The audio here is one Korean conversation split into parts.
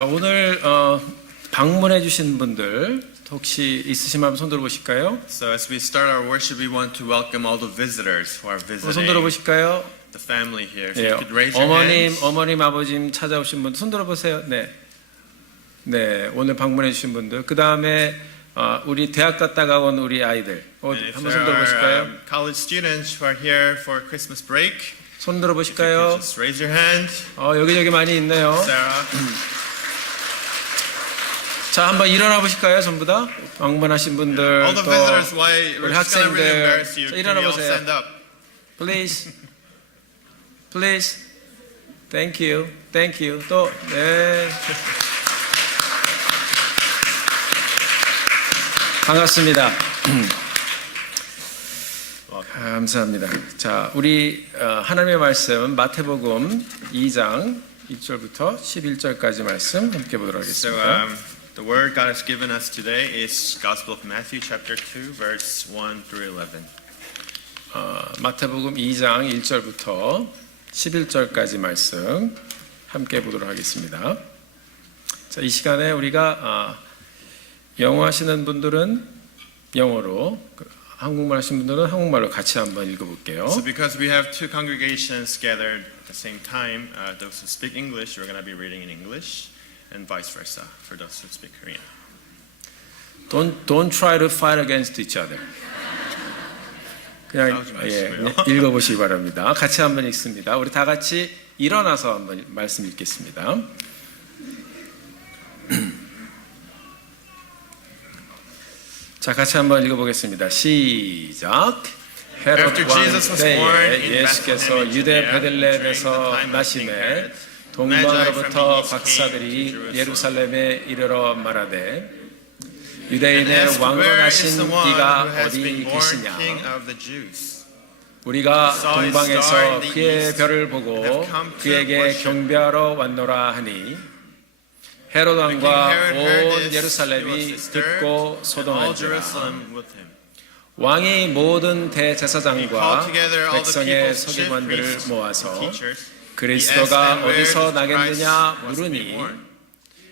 오늘 방문해 주신 분들 혹시 있으시면 손 들어 보실까요? So as we start our worship, we want to welcome all the visitors who are 손 visiting 들어 보실까요? the family here. So 예, you could raise your hands. 어머님, 아버님 찾아오신 분 손 들어 보세요. 네, 네, 오늘 방문해 주신 분들. 그 다음에 우리 대학 갔다가 온 우리 아이들. And if 한번 there 손 들어 are 보실까요? college students who are here for Christmas break, 손 들어 you 보실까요? could just raise your hand. 여기저기 많이 있네요. Sarah. 자, 한번 일어나 보실까요? 전부 다 방문하신 분들 All the 또 visitors, why 우리 we're just gonna really 학생들. embarrass you. 자, Can 일어나 you all 보세요. stand up? Please, please, thank you, thank you. 또 네. 반갑습니다. 감사합니다. 자, 우리 하나님의 말씀 마태복음 2장 1절부터 11절까지 말씀 함께 보도록 So 하겠습니다. the word God has given us today is Gospel of Matthew chapter 2 verse 1 through 11. 마태복음 2장 1절부터 11절까지 말씀 함께 보도록 하겠습니다. 자, 이 시간에 우리가 영어 하시는 분들은 영어로, 한국말 하시는 분들은 한국말로 같이 한번 읽어볼게요. So because we have two congregations gathered at the same time, those who speak English, we're going to be reading in English, and vice versa for those who speak Korean. Don't try to fight against each other. 그냥 싸우지 마시고요. 읽어보시기 바랍니다. 같이 한번 읽습니다. 우리 다 같이 일어나서 한번 말씀 읽겠습니다. 자, 같이 한번 읽어보겠습니다. 시작. 헤롯 왕 때에 예수께서 유대 베들레헴에서 나심에 동방으로부터 박사들이 예루살렘에 이르러 말하되 유대인의 왕으로 나신 이가 어디 계시냐? 우리가 동방에서 그의 별을 보고 그에게 경배하러 왔노라 하니 헤롯 왕과 온 예루살렘이 듣고 소동한지라. 왕이 모든 대제사장과 백성의 서기관들을 모아서 그리스도가 어디서 나겠느냐 물으니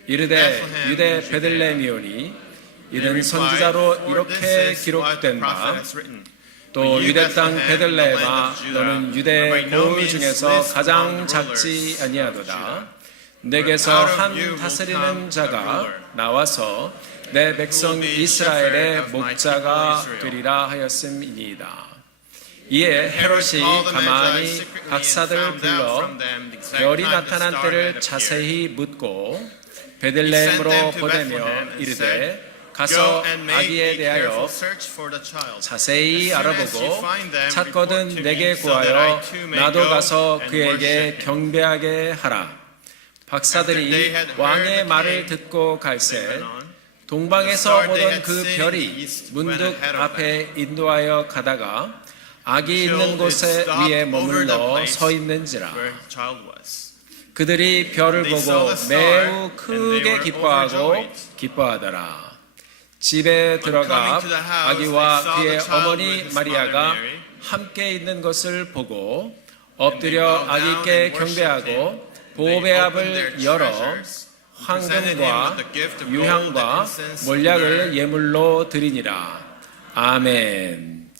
이르되 유대 베들레헴이오니 이는 선지자로 이렇게 기록된다. 또 유대 땅 베들레헴아 너는 유대 고을 중에서 가장 작지 아니하도다. 내게서 한 다스리는 자가 나와서 내 백성 이스라엘의 목자가 되리라 하였음이니이다. 이에 헤롯이 가만히 박사들을 불러 별이 나타난 때를 자세히 묻고 베들레헴으로 보내며 이르되 가서 아기에 대하여 자세히 알아보고 찾거든 내게 구하여 나도 가서 그에게 경배하게 하라. 박사들이 왕의 말을 듣고 갈새 동방에서 보던 그 별이 문득 앞에 인도하여 가다가 아기 있는 곳에 위에 머물러 서 있는지라. 그들이 별을 보고 매우 크게 기뻐하더라. 집에 들어가 아기와 그의 어머니 마리아가 함께 있는 것을 보고 엎드려 아기께 경배하고 보배압을 열어 황금과 유향과 몰약을 예물로 드리니라. 아멘.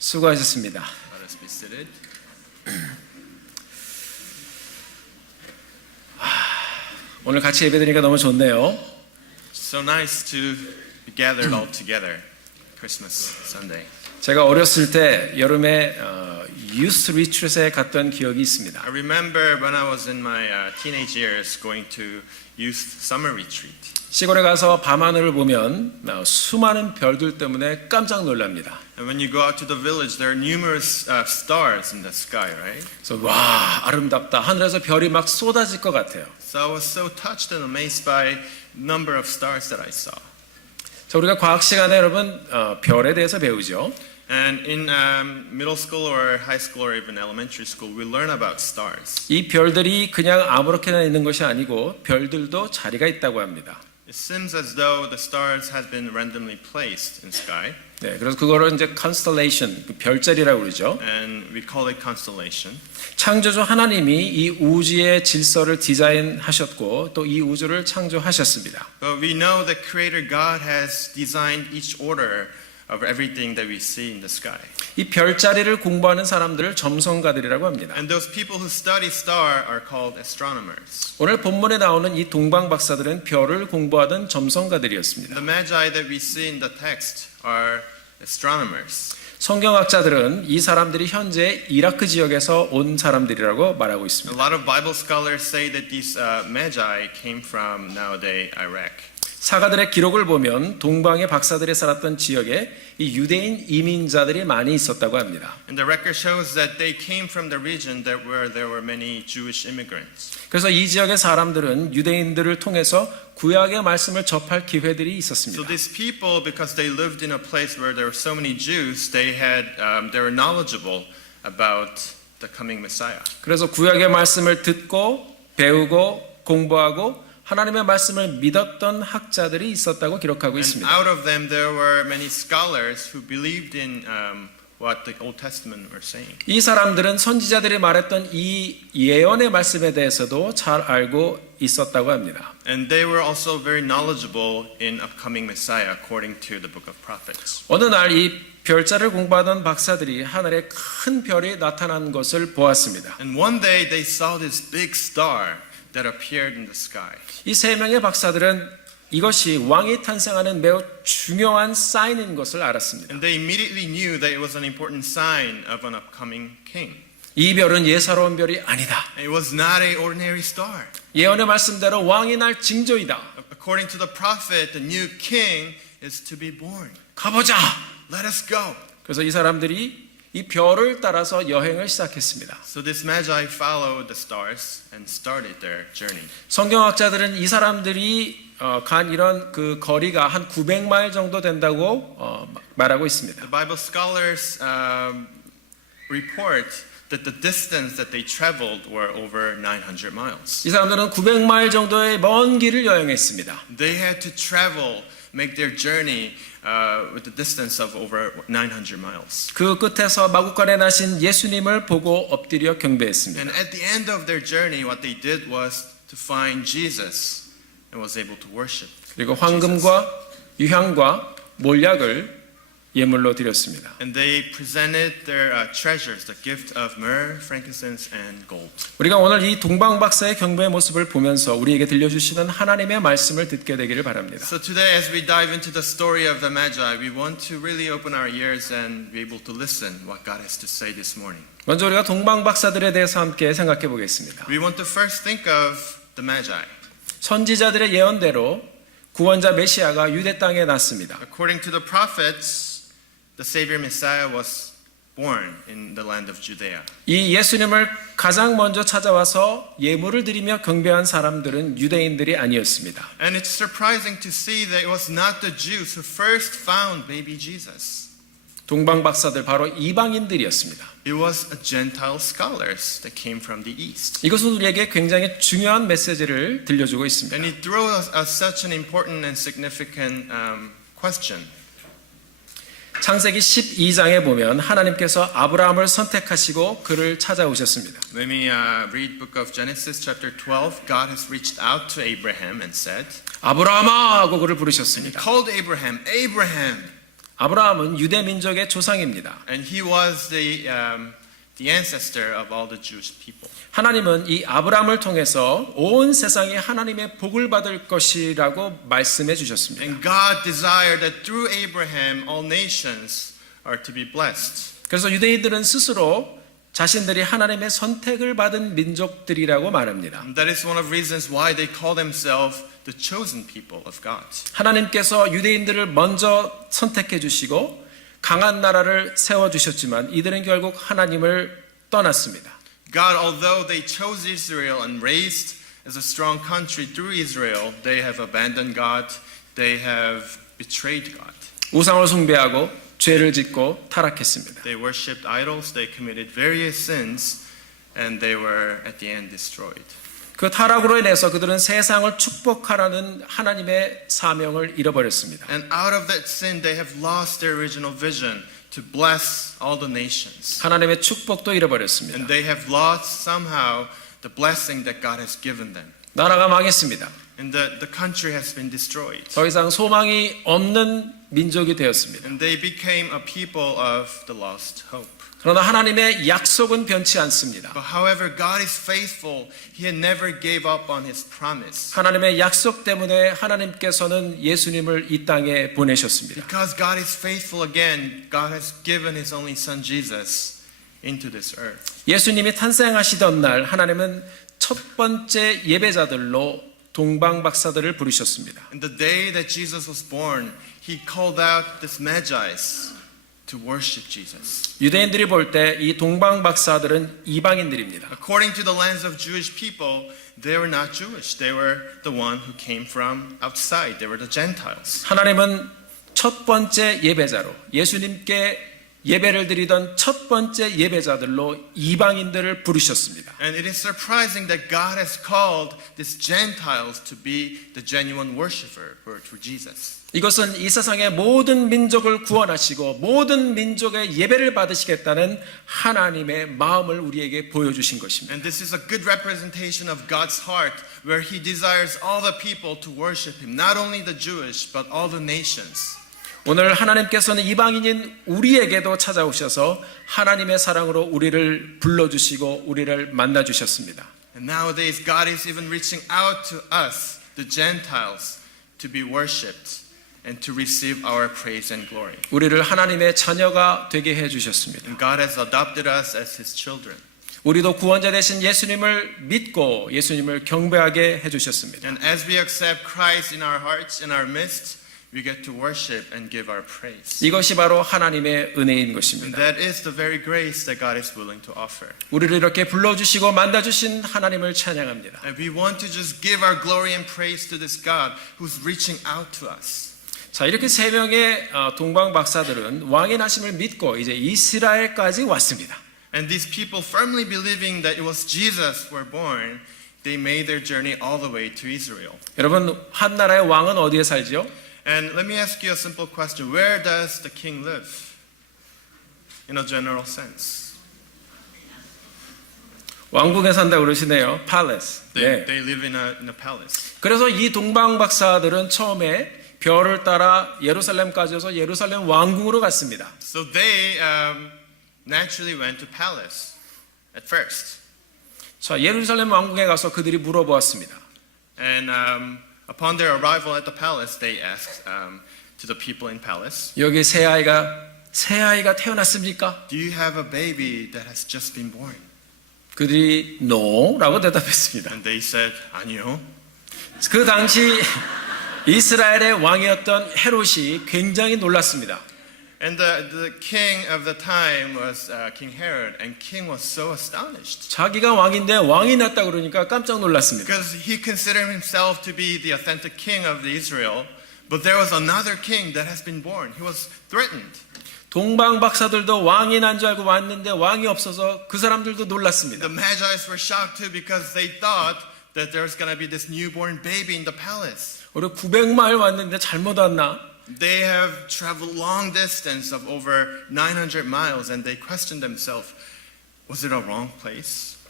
수고하셨습니다. 오늘 같이 예배드리니까 너무 좋네요. So nice to be gathered all together, Christmas Sunday. 제가 어렸을 때 여름에 유스 리트릿에 갔던 기억이 있습니다. I remember when I was in my teenage years going to youth summer retreat. 시골에 가서 밤하늘을 보면 수많은 별들 때문에 깜짝 놀랍니다. And when you go out to the village, there are numerous stars in the sky, right? 그래서 와, 아름답다. 하늘에서 별이 막 쏟아질 것 같아요. So I was so touched and amazed by number of stars that I saw. 자, 우리가 과학 시간에 여러분 별에 대해서 배우죠. And in middle school or high school or even elementary school, we learn about stars. 이 별들이 그냥 아무렇게나 있는 것이 아니고 별들도 자리가 있다고 합니다. It seems as though the stars have been randomly placed in sky. 네, 그래서 그거를 이제 constellation, 별자리라고 그러죠. and we call it constellation. 창조주 하나님이 이 우주의 질서를 디자인하셨고 또 이 우주를 창조하셨습니다. But we know that Creator God has designed each order of everything that we see in the sky. 이 별자리를 공부하는 사람들을 점성가들이라고 합니다. And those people who study star are called astronomers. 오늘 본문에 나오는 이 동방 박사들은 별을 공부하던 점성가들이었습니다. The magi that we see in the text are astronomers. 성경학자들은 이 사람들이 현재 이라크 지역에서 온 사람들이라고 말하고 A 있습니다. lot of Bible scholars say that these magi came from nowadays Iraq. 사가들의 기록을 보면 동방의 박사들이 살았던 지역에 이 유대인 이민자들이 많이 있었다고 합니다. And the record shows that they came from the region that where there were many Jewish immigrants. 그래서 이 지역의 사람들은 유대인들을 통해서 구약의 말씀을 접할 기회들이 So 있었습니다. these people, because they lived in a place where there were so many Jews, they were knowledgeable about the coming Messiah. 그래서 구약의 말씀을 듣고 배우고 공부하고 하나님의 말씀을 믿었던 학자들이 있었다고 기록하고 And 있습니다. out of them, there were many scholars who believed in what the Old Testament were saying. 이 사람들은 선지자들이 말했던 이 예언의 말씀에 대해서도 잘 알고 있었다고 합니다. And they were also very knowledgeable in upcoming Messiah, according to the book of prophets. 어느 날 이 별자를 공부하던 박사들이 하늘에 큰 별이 나타난 것을 보았습니다. And one day they saw this big star that appeared in the sky. 이 세 명의 박사들은 이것이 왕이 탄생하는 매우 중요한 사인인 것을 알았습니다. And they immediately knew that it was an important sign of an upcoming king. 이 별은 예사로운 별이 아니다. It was not an ordinary star. 예언의 말씀대로 왕이 날 징조이다. According to the prophet, the new king is to be born. 가보자. Let us go. 그래서 이 사람들이 이 별을 따라서 여행을 시작했습니다. So this magi followed the stars and started their journey. 성경학자들은 이 사람들이 간 이런 그 거리가 한 900마일 정도 된다고 말하고 있습니다. The Bible scholars report that the distance that they traveled were over 900 miles. 이 사람들은 900마일 정도의 먼 길을 여행했습니다. They had to travel, make their journey with the distance of over 900 miles. 그 끝에서 마구간에 나신 예수님을 보고 엎드려 경배했습니다. And at the end of their journey, what they did was to find Jesus and was able to worship. 그리고 황금과 유향과 몰약을 예물로 드렸습니다. And they presented their treasures, the gift of myrrh, frankincense, and gold. 우리가 오늘 이 동방 박사의 경배의 모습을 보면서 우리에게 들려주시는 하나님의 말씀을 듣게 되기를 바랍니다. So today, as we dive into the story of the Magi, we want to really open our ears and be able to listen what God has to say this morning. 먼저 우리가 동방 박사들에 대해서 함께 생각해 보겠습니다. We want to first think of the Magi. 선지자들의 예언대로 구원자 메시아가 유대 땅에 났습니다. According to the prophets, the Savior Messiah was born in the land of Judea. 이 예수님을 가장 먼저 찾아와서 예물을 드리며 경배한 사람들은 유대인들이 아니었습니다. And it's surprising to see that it was not the Jews who first found baby Jesus. 동방 박사들 바로 이방인들이었습니다. It was Gentile scholars that came from the east. 이것은 우리에게 굉장히 중요한 메시지를 들려주고 있습니다. And it throws us such an important and significant question. 창세기 12장에 보면 하나님께서 아브라함을 선택하시고 그를 찾아오셨습니다. When we read book of Genesis chapter 12, God has reached out to Abraham and said, 아브라함아 하고 그를 He 부르셨습니다. called Abraham, Abraham. 아브라함은 유대 민족의 조상입니다. And he was the ancestor of all the Jewish people. 하나님은 이 아브라함을 통해서 온 세상이 하나님의 복을 받을 것이라고 말씀해 주셨습니다. And God desired that through Abraham all nations are to be blessed. 그래서 유대인들은 스스로 자신들이 하나님의 선택을 받은 민족들이라고 말합니다. And that is one of the reasons why they call themselves the chosen people of God. 하나님께서 유대인들을 먼저 선택해 주시고 강한 나라를 세워 주셨지만 이들은 결국 하나님을 떠났습니다. God, although they chose Israel and raised as a strong country through Israel, they have abandoned God. They have betrayed God. 우상을 숭배하고 죄를 짓고 타락했습니다. They worshipped idols. They committed various sins, and they were at the end destroyed. 그 타락으로 인해서 그들은 세상을 축복하라는 하나님의 사명을 잃어버렸습니다. And out of that sin, they have lost their original vision to bless all the nations. 하나님의 축복도 잃어버렸습니다. And they have lost somehow the blessing that God has given them. 나라가 망했습니다. And the country has been destroyed. 더 이상 소망이 없는 민족이 되었습니다. And they became a people of the lost hope. 그러나 하나님의 약속은 변치 않습니다. But however, God is faithful. He had never gave up on His promise. 하나님의 약속 때문에 하나님께서는 예수님을 이 땅에 보내셨습니다. Because God is faithful again, God has given His only Son Jesus into this earth. 예수님이 탄생하시던 날 하나님은 첫 번째 예배자들로 동방박사들을 부르셨습니다. And the day that Jesus was born, He called out this Magi's to worship Jesus. 유대인들이 볼 때 이 동방박사들은 이방인들입니다. According to the lens of Jewish people, they were not Jewish. They were the one who came from outside. They were the Gentiles. 하나님은 첫 번째 예배자로 예수님께 예배를 드리던 첫 번째 예배자들로 이방인들을 부르셨습니다. And it is surprising that God has called these Gentiles to be the genuine worshiper for Jesus. 이것은 이 세상의 모든 민족을 구원하시고 모든 민족의 예배를 받으시겠다는 하나님의 마음을 우리에게 보여주신 것입니다. And this is a good representation of God's heart, where He desires all the people to worship Him, not only the Jewish, but all the nations. 오늘 하나님께서는 이방인인 우리에게도 찾아오셔서 하나님의 사랑으로 우리를 불러주시고 우리를 만나주셨습니다. And nowadays, God is even reaching out to us, the Gentiles, to be worshipped and to receive our praise and glory. 우리를 하나님의 자녀가 되게 해주셨습니다. And God has adopted us as His children. 우리도 구원자 되신 예수님을 믿고 예수님을 경배하게 해주셨습니다. And as we accept Christ in our hearts, in our midst, we get to worship and give our praise. 이것이 바로 하나님의 은혜인 And 것입니다. that is the very grace that God is willing to offer. 우리를 이렇게 불러주시고 만나주신 하나님을 찬양합니다. And we want to just give our glory and praise to this God who's reaching out to us. 자, 이렇게 세 명의 동방 박사들은 왕의 나심을 믿고 이제 이스라엘까지 왔습니다. And these people firmly believing that it was Jesus who were born, they made their journey all the way to Israel. 여러분, 한 나라의 왕은 어디에 살죠? And let me ask you a simple question. Where does the king live? In a general sense. 왕궁에 산다고 그러시네요. Palace. 네. They live in a palace. 그래서 이 동방 박사들은 처음에 별을 따라 예루살렘까지 와서 예루살렘 왕궁으로 갔습니다. So they naturally went to palace at first. 자, 예루살렘 왕궁에 가서 그들이 물어보았습니다. And upon their arrival at the palace, they asked to the people in palace, 여기 새 아이가 태어났습니까? "Do you have a baby that has just been born?" 그들이 no라고 대답했습니다. And they said, "아니요." 그 당시 이스라엘의 왕이었던 헤롯이 굉장히 놀랐습니다. And the king of the time was King Herod, and king was so astonished 자기가 왕인데 왕이 났다 그러니까 깜짝 놀랐습니다. because he considered himself to be the authentic king of Israel, but there was another king that has been born. He was threatened. 동방 박사들도 왕이 난 줄 알고 왔는데 왕이 없어서 그 사람들도 놀랐습니다. The Magi's were shocked too because they thought that there was going to be this newborn baby in the palace. 우리 900마일 왔는데 잘못 왔나? They have traveled long distance of over 900 miles, and they questioned themselves, was it a wrong place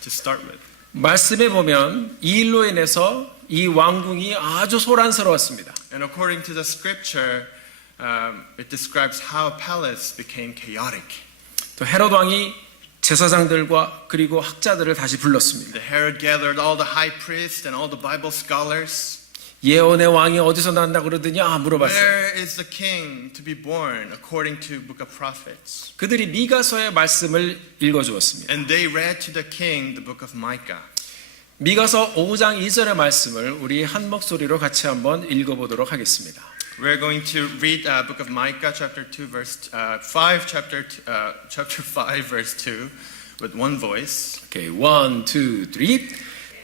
to start with? 말씀에 보면 이 일로 인해서 이 왕궁이 아주 소란스러웠습니다. And according to the scripture, it describes how palace became chaotic. 또 헤롯 왕이 제사장들과 그리고 학자들을 다시 불렀습니다. The Herod gathered all the high priests and all the Bible scholars. 예언의 왕이 어디서 난다 그러더니 물어봤어요. Where is the king to be born according to Book of Prophets? 그들이 미가서의 말씀을 읽어주었습니다. And they read to the king the Book of Micah. 미가서 5장 2절의 말씀을 우리 한 목소리로 같이 한번 읽어보도록 하겠습니다. We're going to read Book of Micah, chapter 2, verse 5, chapter 5, verse 2, with one voice. Okay, 1, 2, 3. But you,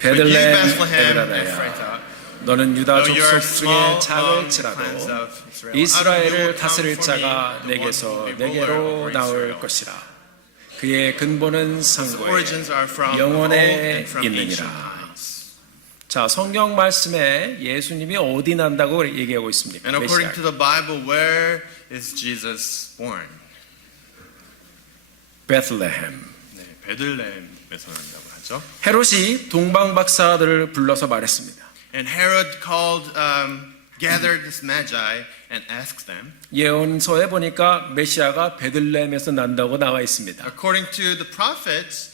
베들레헴 Bethlehem, 에브라다야, Ephrathah, 너는 유다 though you are 족속 중에 small among the 작을지라도 clans of Israel, 이스라엘을 out 다스릴 of you will come 자가 for me the one who 내게서 will be ruler 내게로 over 나올 Israel. 것이라. 그의 근본은 His 상고에 origins are from of old 영원에 and from ancient 있느니라. time. 자, 성경 말씀에 예수님이 어디 난다고 얘기하고 있습니까? And according 메시아. to the Bible, where is Jesus born? 베들레헴. 네, 베들레헴에서 난다고 하죠. 헤롯이 동방 박사들을 불러서 말했습니다. And Herod gathered this magi and asked them. 예언서에 보니까 메시아가 베들레헴에서 난다고 나와 있습니다. According to the prophets,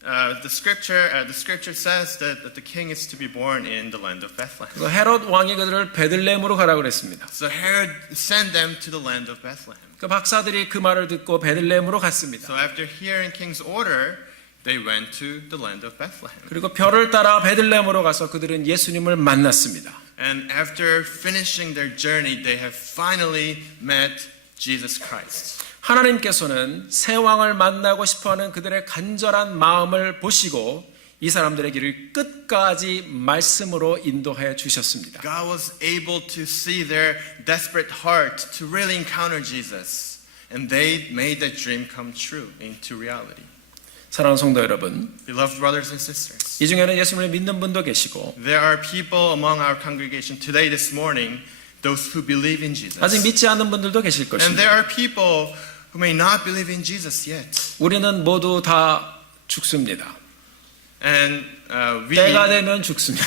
the scripture says that the king is to be born in the land of Bethlehem. 그래서 헤롯 왕이 그들을 베들레헴으로 가라고 그랬습니다. So Herod sent them to the land of Bethlehem. 그 박사들이 그 말을 듣고 베들레헴으로 갔습니다. So after hearing king's order, they went to the land of Bethlehem. 그리고 별을 따라 베들레헴으로 가서 그들은 예수님을 만났습니다. And after finishing their journey, they have finally met Jesus Christ. 하나님께서는 새 왕을 만나고 싶어하는 그들의 간절한 마음을 보시고 이 사람들의 길을 끝까지 말씀으로 인도해 주셨습니다. God was able to see their desperate heart to really encounter Jesus. And they made that dream come true into reality. 사랑하는 성도 여러분, Beloved brothers and sisters, 이 중에는 예수님을 믿는 분도 계시고 there are people among our congregation today, this morning, those who believe in Jesus. 아직 믿지 않는 분들도 계실 And there 것입니다. are people who may not believe in Jesus yet. 우리는 모두 다 죽습니다. And we, 때가 되면 죽습니다.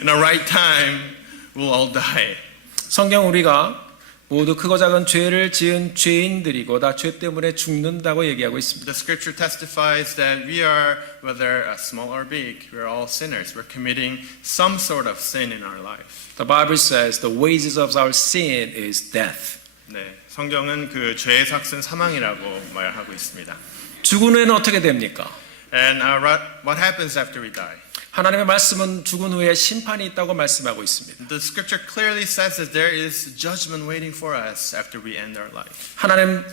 in the right time, will all die. 성경 우리가 모두 크고 작은 죄를 지은 죄인들이고 다 죄 때문에 죽는다고 얘기하고 있습니다. The scripture testifies that we are, whether small or big, we are all sinners. We're committing some sort of sin in our life. The Bible says the wages of our sin is death. 네, 성경은 그 죄의 삭은 사망이라고 말하고 있습니다. 죽은 후에는 어떻게 됩니까? And what happens after we die? 하나님의 말씀은 죽은 후에 심판이 있다고 말씀하고 있습니다. The scripture clearly says that there is judgment waiting for us after we end our life.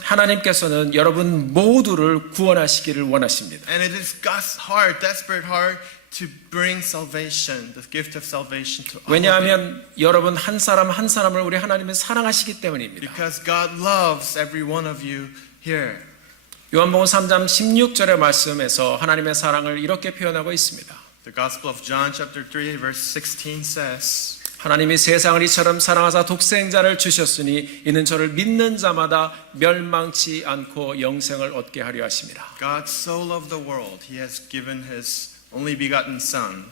하나님께서는 여러분 모두를 구원하시기를 원하십니다. And it is God's heart, desperate heart, to bring salvation, the gift of salvation to all of you. 왜냐하면 여러분 한 사람 한 사람을 우리 하나님은 사랑하시기 때문입니다. Because God loves every one of you here. 요한복음 3장 16절의 말씀에서 하나님의 사랑을 이렇게 표현하고 있습니다. The Gospel of John chapter 3 verse 16 says, 하나님이 세상을 이처럼 사랑하사 독생자를 주셨으니 이는 저를 믿는 자마다 멸망치 않고 영생을 얻게 하려 하심이라. God so loved the world, He has given His only begotten Son,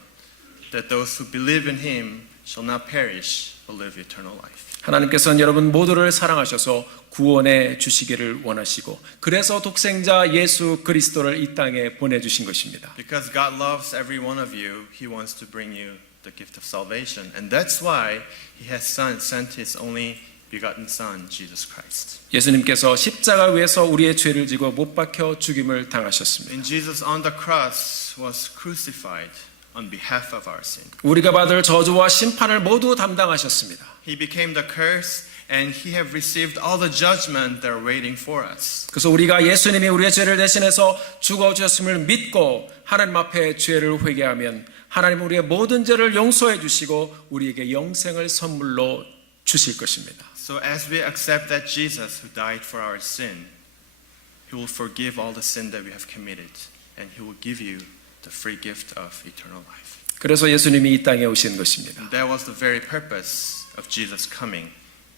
that those who believe in Him shall not perish, but live eternal life. 하나님께서는 여러분 모두를 사랑하셔서 구원해 주시기를 원하시고 그래서 독생자 예수 그리스도를 이 땅에 보내주신 것입니다. Because God loves every one of you, He wants to bring you the gift of salvation. And that's why He has sent His only begotten Son, Jesus Christ. 예수님께서 십자가 위에서 우리의 죄를 지고 못 박혀 죽임을 당하셨습니다. And Jesus on the cross was crucified on behalf of our sin. 우리가 받을 저주와 심판을 모두 담당하셨습니다. He became the curse and He have received all the judgment that are waiting for us. 그래서 우리가 예수님이 우리의 죄를 대신해서 죽어주셨음을 믿고 하나님 앞에 죄를 회개하면 하나님은 우리의 모든 죄를 용서해 주시고 우리에게 영생을 선물로 주실 것입니다. So as we accept that Jesus who died for our sin, He will forgive all the sin that we have committed and He will give you the free gift of eternal life. 그래서 예수님이 이 땅에 오신 것입니다. And that was the very purpose of Jesus coming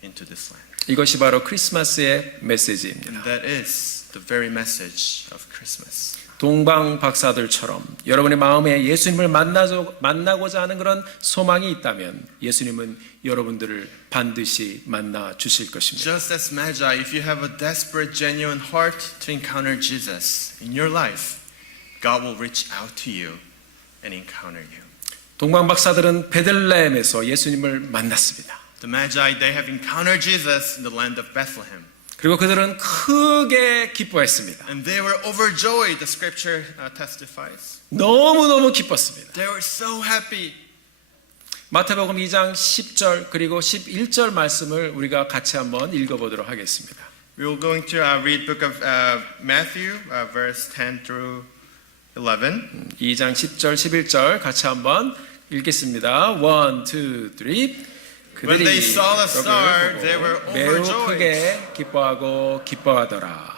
into this land. 이것이 바로 크리스마스의 메시지입니다. And that is the very message of Christmas. 동방 박사들처럼 여러분의 마음에 예수님을 만나고자 하는 그런 소망이 있다면 예수님은 여러분들을 반드시 만나 주실 것입니다. Just as Magi, if you have a desperate, genuine heart to encounter Jesus in your life, God will reach out to you and encounter you. 동방 박사들은 베들레헴에서 예수님을 만났습니다. The Magi, they have encountered Jesus in the land of Bethlehem. 그리고 그들은 크게 기뻐했습니다. And they were overjoyed, the scripture testifies. 너무너무 기뻤습니다. They were so happy. 마태복음 2장 10절 그리고 11절 말씀을 우리가 같이 한번 읽어보도록 하겠습니다. We are going to read book of Matthew, verse 10 through 11. 2장 10절 11절 같이 한번 읽겠습니다. 1, 2, 3 When they saw the star, they were 매우 overjoyed. 크게 기뻐하고 기뻐하더라.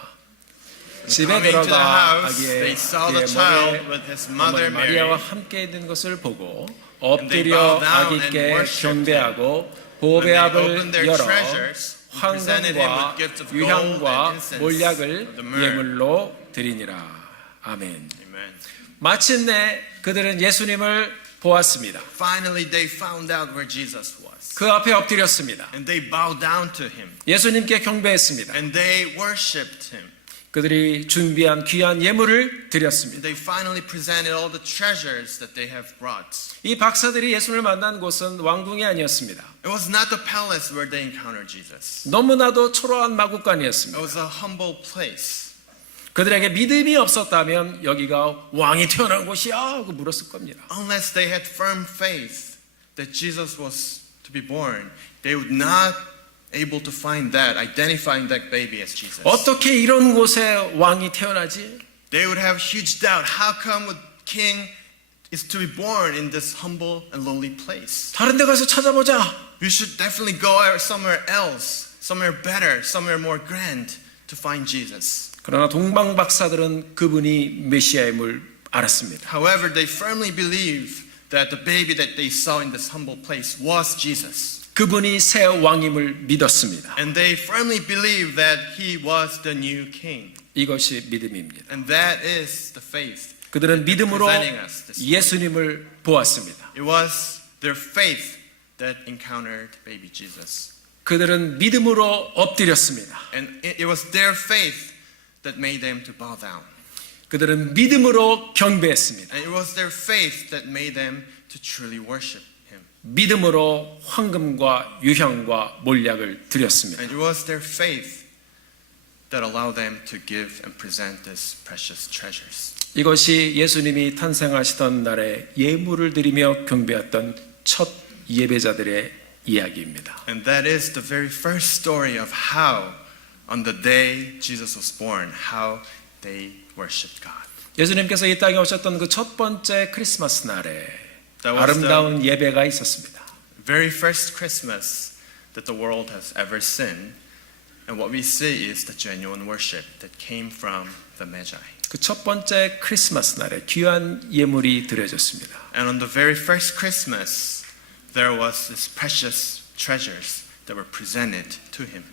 집에 Coming to the 들어가 house, 아기의 they saw the 뒤에 child 머리에 with his 어머니 mother 마리아와 Mary. 함께 있는 것을 보고 they 엎드려 bowed down and 아기께 worshipped 경배하고 When they 보배압을 opened their 열어 treasures, presented him 황금과 with gifts of gold 유향과 and incense, 몰약을 the myrrh. 예물로 드리니라. 아멘. Amen. 마침내 그들은 예수님을 보았습니다. Finally, they found out where Jesus was. 그 앞에 엎드렸습니다. And they bowed down to him. 예수님께 경배했습니다. And they worshipped him. 그들이 준비한 귀한 예물을 드렸습니다. They finally presented all the treasures that they have brought. 이 박사들이 예수님을 만난 곳은 왕궁이 아니었습니다. It was not the palace where they encountered Jesus. 너무나도 초라한 It 마구간이었습니다. was a humble place. 그들에게 믿음이 없었다면 여기가 왕이 태어난 곳이야 하고 물었을 겁니다. Unless they had firm faith that Jesus was to be born, they would not able to find that, identifying that baby as Jesus. 어떻게 이런 곳에 왕이 태어나지? They would have huge doubt. How come a king is to be born in this humble and lowly place? 다른 데 가서 찾아보자. We should definitely go somewhere else, somewhere better, somewhere more grand to find Jesus. 그러나 동방 박사들은 그분이 메시아임을 알았습니다. However, they firmly believe that the baby that they saw in this humble place was Jesus. 그분이 새 왕임을 믿었습니다. And they firmly believe that he was the new king. 이것이 믿음입니다. And that is the faith. 그들은 믿음으로 presenting us this morning. 예수님을 보았습니다. It was their faith that encountered baby Jesus. 그들은 믿음으로 엎드렸습니다. And it was their faith that made them to bow down. 그들은 믿음으로 경배했습니다. And it was their faith that made them to truly worship him. 믿음으로 황금과 유향과 몰약을 드렸습니다. And it was their faith that allowed them to give and present these precious treasures. 이것이 예수님이 탄생하시던 날에 예물을 드리며 경배했던 첫 예배자들의 이야기입니다. And that is the very first story of how on the day Jesus was born, how they worshiped God. 예수님께서 이 땅에 오셨던 그 첫 번째 크리스마스 날에 That was 아름다운 예배가 있었습니다. very first Christmas that the world has ever seen. And what we see is the genuine worship that came from the Magi. 그 첫 번째 크리스마스 날에 귀한 예물이 드려졌습니다. And on the very first Christmas, there was this precious treasures that were presented to him.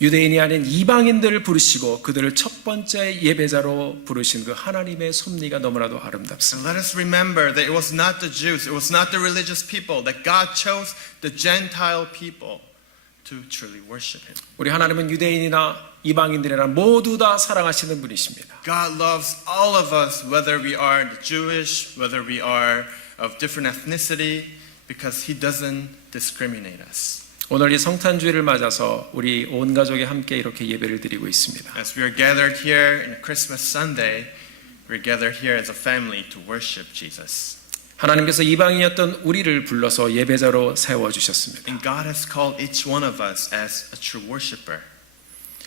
유대인이 아닌 이방인들을 부르시고 그들을 첫 번째 예배자로 부르신 그 하나님의 섭리가 너무나도 아름답습니다. And let us remember that it was not the Jews, it was not the religious people, that God chose the Gentile people to truly worship him. 우리 하나님은 유대인이나 이방인들이나 모두 다 사랑하시는 분이십니다. God loves all of us, whether we are Jewish, whether we are of different ethnicity, because he doesn't discriminate us. 오늘 이 성탄주일을 맞아서 우리 온 가족이 함께 이렇게 예배를 드리고 있습니다. As we are gathered here in Christmas Sunday, we're gathered here as a family to worship Jesus. 하나님께서 이방인이었던 우리를 불러서 예배자로 세워주셨습니다. And God has called each one of us as a true worshiper.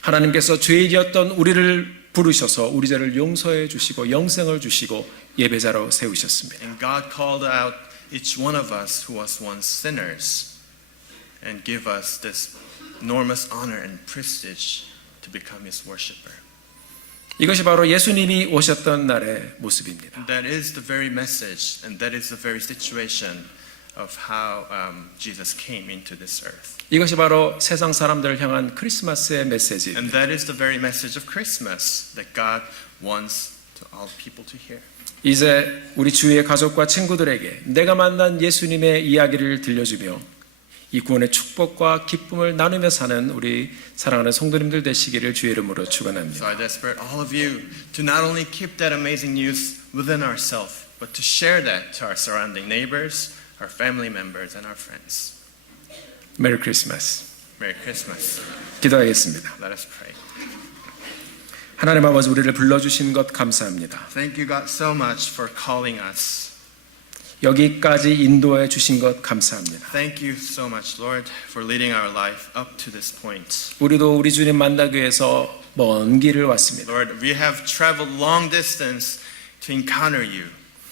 하나님께서 죄인이었던 우리를 부르셔서 우리 죄를 용서해 주시고 영생을 주시고 예배자로 세우셨습니다. And God called out each one of us who was once sinners and give us this enormous honor and prestige to become his worshiper. 이것이 바로 예수님이 오셨던 날의 모습입니다. And that is the very message and that is the very situation of how Jesus came into this earth. 이것이 바로 세상 사람들을 향한 크리스마스의 메시지입니다. And that is the very message of Christmas that God wants to all people to hear. 이제 우리 주위의 가족과 친구들에게 내가 만난 예수님의 이야기를 들려주며 이 구원의 축복과 기쁨을 나누며 사는 우리 사랑하는 성도님들 되시기를 주의 이름으로 So 축원합니다. I desperate all of you to not only keep that amazing news within ourselves, but to share that to our surrounding neighbors, our family members, and our friends. 메리 크리스마스. Merry Christmas. 기도하겠습니다. Let us pray. 하나님 아버지 우리를 불러주신 것 감사합니다. Thank you, God, so much for calling us. 여기까지 인도해 주신 것 감사합니다. Thank you so much, Lord, for leading our life up to this point. 우리도 우리 주님 만나기 위해서 먼 길을 왔습니다. Lord, we have traveled long distance to encounter you.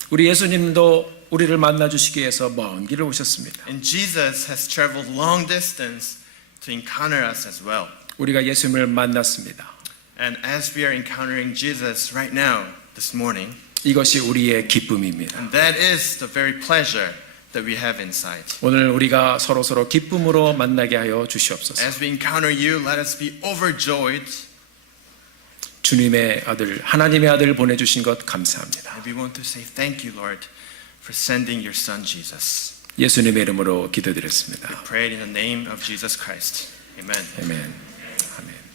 우리 예수님도 우리를 만나 주시기 위해서 먼 길을 오셨습니다. And Jesus has traveled long distance to encounter us as well. 우리가 예수님을 만났습니다. And as we are encountering Jesus right now, this morning, 이것이 우리의 기쁨입니다. and that is the very pleasure that we have inside. 오늘 우리가 서로 기쁨으로 만나게 하여 주시옵소서. As we encounter you, let us be overjoyed. 주님의 아들, 하나님의 아들 보내주신 것 감사합니다. And we want to say thank you, Lord, for sending your son Jesus. 예수님의 이름으로 기도드렸습니다. We pray in the name of Jesus Christ. Amen. 아멘. 아멘.